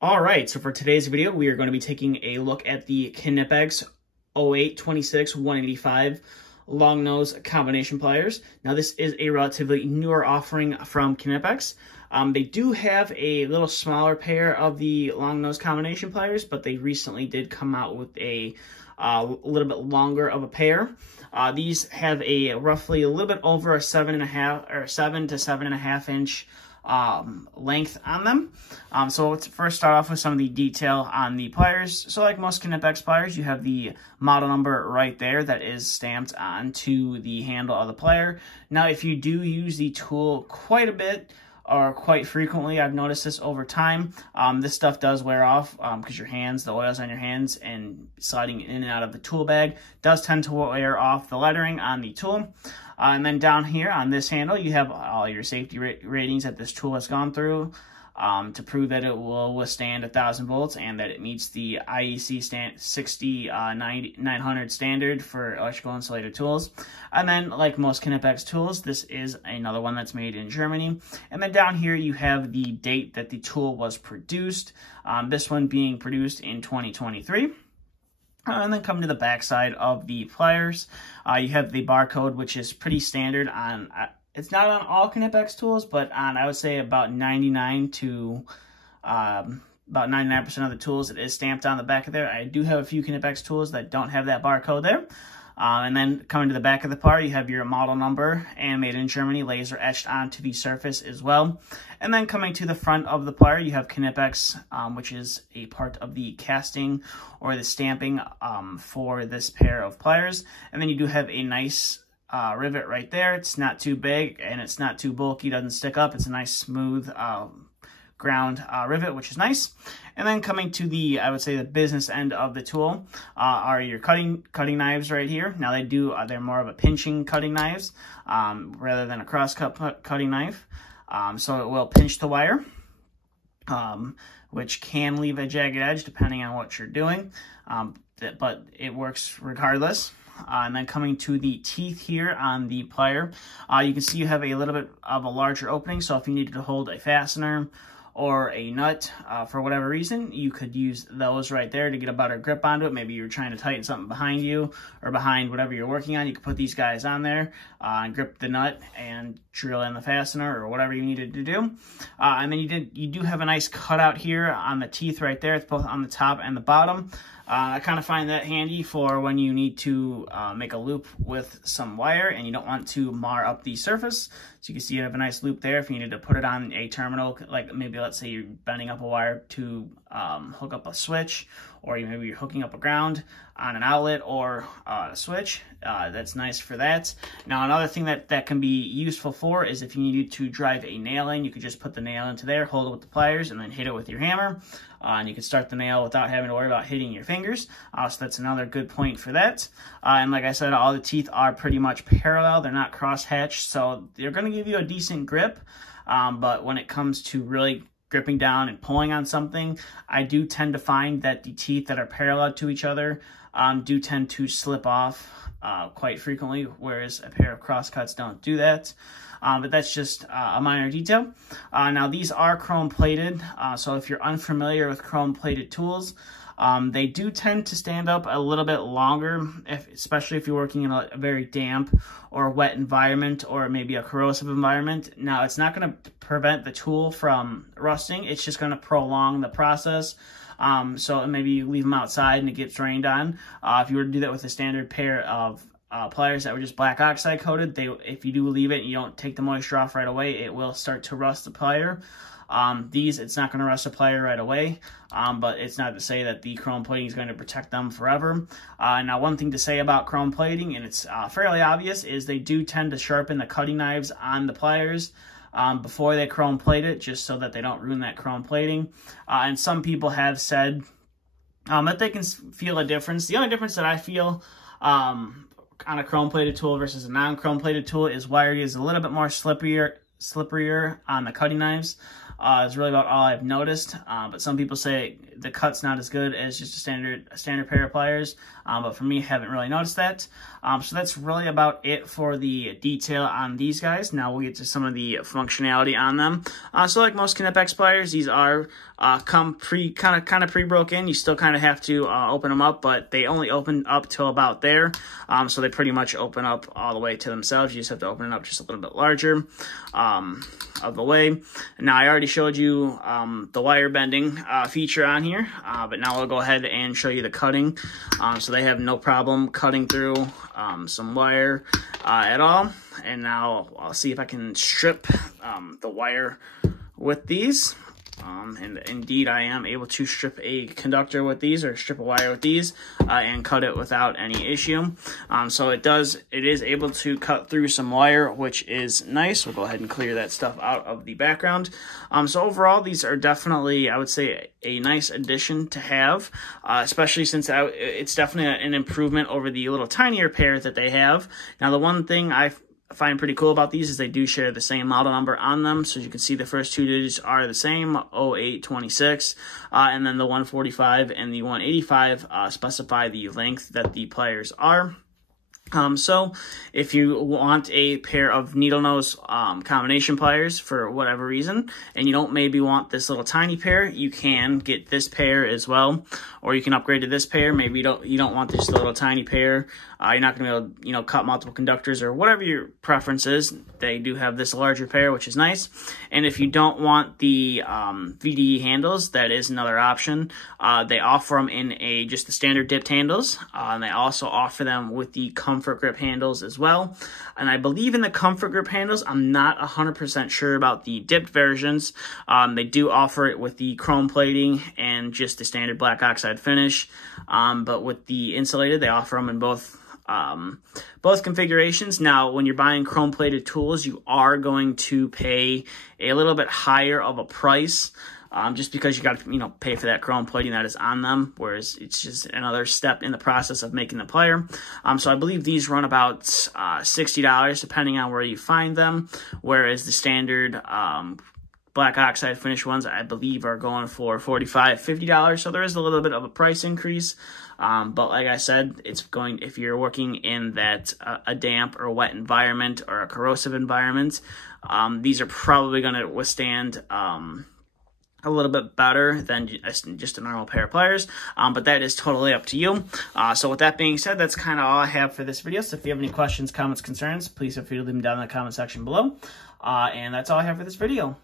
All right, so for today's video, we are going to be taking a look at the Knipex 08-26-185 long nose combination pliers. Now, this is a relatively newer offering from Knipex. They do have a little smaller pair of the long nose combination pliers, but they recently did come out with a little bit longer of a pair. These have a roughly a little bit over a 7 to 7.5 inch length on them. So let's first start off with some of the detail on the pliers. So like most Knipex pliers, you have the model number right there that is stamped onto the handle of the plier. Now, if you do use the tool quite a bit or quite frequently, I've noticed this over time, this stuff does wear off because your hands, the oils on your hands and sliding in and out of the tool bag does tend to wear off the lettering on the tool. And then down here on this handle, you have all your safety ratings that this tool has gone through to prove that it will withstand 1,000 volts and that it meets the IEC 60900 standard for electrical insulated tools. And then, like most Knipex tools, this is another one that's made in Germany. And then down here, you have the date that the tool was produced, this one being produced in 2023. And then come to the back side of the pliers. You have the barcode, which is pretty standard on, it's not on all Knipex tools, but on, I would say, about 99% of the tools, it is stamped on the back of there. I do have a few Knipex tools that don't have that barcode there. And then coming to the back of the plier, you have your model number and made in Germany, laser etched onto the surface as well. And then coming to the front of the plier, you have Knipex, which is a part of the casting or the stamping for this pair of pliers. And then you do have a nice rivet right there. It's not too big and it's not too bulky, doesn't stick up. It's a nice smooth ground rivet, which is nice. And then coming to the, I would say, the business end of the tool are your cutting knives right here. Now they're more of a pinching cutting knives rather than a cross-cut cutting knife. So it will pinch the wire, which can leave a jagged edge depending on what you're doing, but it works regardless. And then coming to the teeth here on the plier, you can see you have a little bit of a larger opening. So if you needed to hold a fastener or a nut for whatever reason, you could use those right there to get a better grip onto it. Maybe you're trying to tighten something behind you or behind whatever you're working on. You could put these guys on there and grip the nut and drill in the fastener or whatever you needed to do. And then you do have a nice cutout here on the teeth right there. It's both on the top and the bottom. I kind of find that handy for when you need to make a loop with some wire and you don't want to mar up the surface. So you can see you have a nice loop there if you needed to put it on a terminal, like maybe let's say you're bending up a wire to hook up a switch, or maybe you're hooking up a ground on an outlet or a switch. That's nice for that. Now, another thing that can be useful for is if you needed to drive a nail in, you could just put the nail into there, hold it with the pliers, and then hit it with your hammer. And you can start the nail without having to worry about hitting your fingers. So that's another good point for that. And like I said, all the teeth are pretty much parallel. They're not cross-hatched, so they're going to give you a decent grip. But when it comes to really gripping down and pulling on something, I do tend to find that the teeth that are parallel to each other do tend to slip off quite frequently, whereas a pair of crosscuts don't do that. But that's just a minor detail. Now, these are chrome-plated, so if you're unfamiliar with chrome-plated tools, they do tend to stand up a little bit longer, especially if you're working in a very damp or wet environment or maybe a corrosive environment. Now, it's not going to prevent the tool from rusting. It's just going to prolong the process. So maybe you leave them outside and it gets rained on. If you were to do that with a standard pair of pliers that were just black oxide coated, if you do leave it and you don't take the moisture off right away, it will start to rust the plier. It's not going to rust the plier right away, but it's not to say that the chrome plating is going to protect them forever. Now, one thing to say about chrome plating, and it's fairly obvious, is they do tend to sharpen the cutting knives on the pliers before they chrome plate it, just so that they don't ruin that chrome plating. And some people have said that they can feel a difference. The only difference that I feel on a chrome-plated tool versus a non-chrome-plated tool is wire is a little bit more slipperier on the cutting knives. is really about all I've noticed. But some people say the cut's not as good as just a standard pair of pliers. But for me, I haven't really noticed that. So that's really about it for the detail on these guys. Now we'll get to some of the functionality on them. So like most Knipex pliers, these are come kind of pre-broken. You still kind of have to open them up, but they only open up till about there. So they pretty much open up all the way to themselves. You just have to open it up just a little bit larger of the way. Now I already showed you the wire bending feature on here, but now I'll go ahead and show you the cutting. So they have no problem cutting through some wire at all. And now I'll see if I can strip the wire with these. And indeed, I am able to strip a conductor with these, or strip a wire with these, and cut it without any issue. So it is able to cut through some wire, which is nice. We'll go ahead and clear that stuff out of the background. So overall, these are definitely, I would say, a nice addition to have, especially since it's definitely an improvement over the little tinier pair that they have. Now, the one thing I find pretty cool about these is they do share the same model number on them. So you can see the first two digits are the same, 0826, and then the 145 and the 185 specify the length that the pliers are. So if you want a pair of needle-nose combination pliers for whatever reason, and you don't maybe want this little tiny pair, you can get this pair as well, or you can upgrade to this pair. Maybe you don't want this little tiny pair. You're not going to be able to, cut multiple conductors or whatever your preference is. They do have this larger pair, which is nice. And if you don't want the VDE handles, that is another option. They offer them in just the standard dipped handles, and they also offer them with the comfort grip handles as well. And I believe in the comfort grip handles, I'm not 100% sure about the dipped versions. They do offer it with the chrome plating and just the standard black oxide finish. But with the insulated, they offer them in both configurations. Now, when you're buying chrome plated tools, you are going to pay a little bit higher of a price, just because you got to pay for that chrome plating that is on them, whereas it's just another step in the process of making the plier. So I believe these run about $60 depending on where you find them, whereas the standard black oxide finish ones, I believe, are going for $45, $50. So there is a little bit of a price increase. But like I said, if you're working in that a damp or wet environment or a corrosive environment, these are probably going to withstand a little bit better than just a normal pair of pliers, but that is totally up to you. So with that being said, that's kind of all I have for this video. So if you have any questions, comments, concerns, please feel free to leave them down in the comment section below. And that's all I have for this video.